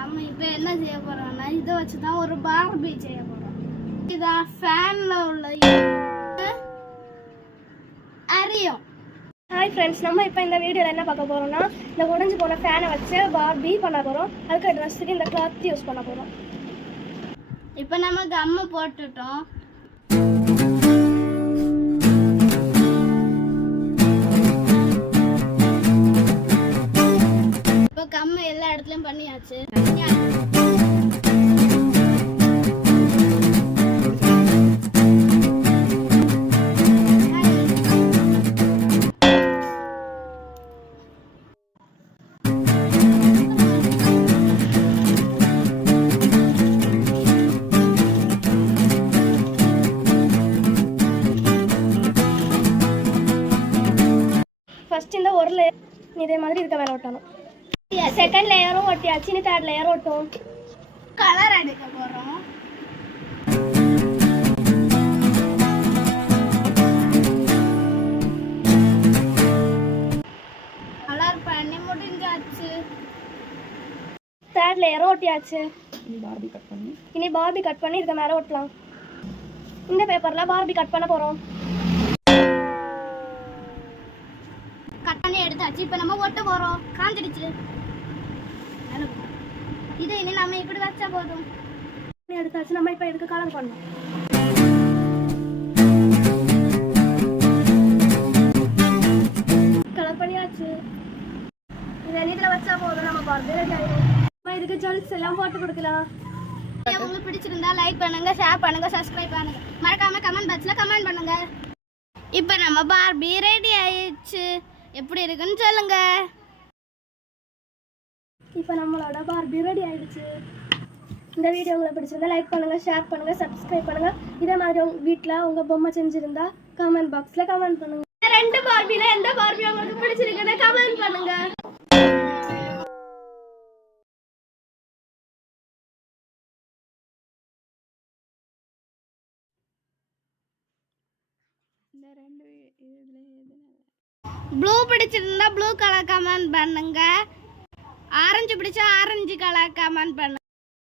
நம்ம இப்போ என்ன செய்ய போறோம்னா இதை வச்சு தான் ஒரு பார்பி செய்ய போறோம். இதான் ஃபேன்ல உள்ள அறியும். ஹாய் ஃப்ரெண்ட்ஸ், நம்ம இப்போ இந்த வீடியோவில் என்ன பார்க்க போகிறோம்னா இந்த உடஞ்சி போன ஃபேனை வச்சு பார்பி பண்ண போகிறோம். அதுக்கு ட்ரெஸ்ஸுக்கு இந்த கிளாத் யூஸ் பண்ண போகிறோம். இப்போ நம்ம கம்மு போட்டுட்டோம். இப்போ கம்மு எல்லா இடத்துலையும் பண்ணியாச்சு. ஃபர்ஸ்ட் இந்த ஒரு லேயர் இதே மாதிரி இருக்க மேலே ஒட்டணும். செகண்ட் லேயரும் ஒட்டியாச்சு, இனி தேர்ட் லேயரும் ஒட்டும். கலர் அடிக்க போறோம். கலர் பண்ணி முடிஞ்சாச்சு. தேர்ட் லேயரும் ஒட்டியாச்சு. இனி பார்பி கட் பண்ணி இருக்க மேலே ஒட்டலாம். இந்த பேப்பரில் பார்பி கட் பண்ண போகிறோம். கட் பண்ணி எடுத்தாச்சு. இப்போ நம்ம ஒட்ட போறோம். காஞ்சிடுச்சு. இது இனி நம்ம இப்படி வச்சா போதும். எடுத்தாச்சு. நம்ம இப்போ இதுக்கு கலர் பண்ணணும். கலர் பண்ணியாச்சு. இதை நீட்டில் வச்சா போதும். நம்ம பார்பி ரெடி ஆயிடும். நம்ம இதுக்கு ஜுவல்ஸ் எல்லாம் போட்டு கொடுக்கலாம். உங்களுக்கு பிடிச்சிருந்தா லைக் பண்ணுங்க, ஷேர் பண்ணுங்க, சப்ஸ்கிரைப் பண்ணுங்க. மறக்காம கமெண்ட் பாக்ஸ்ல கமெண்ட் பண்ணுங்க. இப்போ நம்ம பார்பி ரெடி ஆயிடுச்சு. எப்படி இருக்குன்னு சொல்லுங்க. இப்போ நம்மளோட பார்பி ரெடி ஆயிடுச்சு. இந்த வீடியோ உங்களுக்கு பிடிச்சிருந்தா லைக் பண்ணுங்க, ஷேர் பண்ணுங்க, சப்ஸ்கிரைப் பண்ணுங்க. இதே மாதிரி உங்க வீட்டில் உங்க பொம்மை செஞ்சிருந்தா கமெண்ட் பாக்ஸ்ல கமெண்ட் பண்ணுங்க. ரெண்டு பார்பில எந்த பார்பி உங்களுக்கு பிடிச்சிருக்குன்னு கமெண்ட் பண்ணுங்க. ப்ளூ பிடிச்சிருந்தா ப்ளூ கலர் கமெண்ட் பண்ணுங்க. ஆரஞ்சு பிடிச்சா ஆரஞ்சு கலர் கமெண்ட் பண்ணுங்க.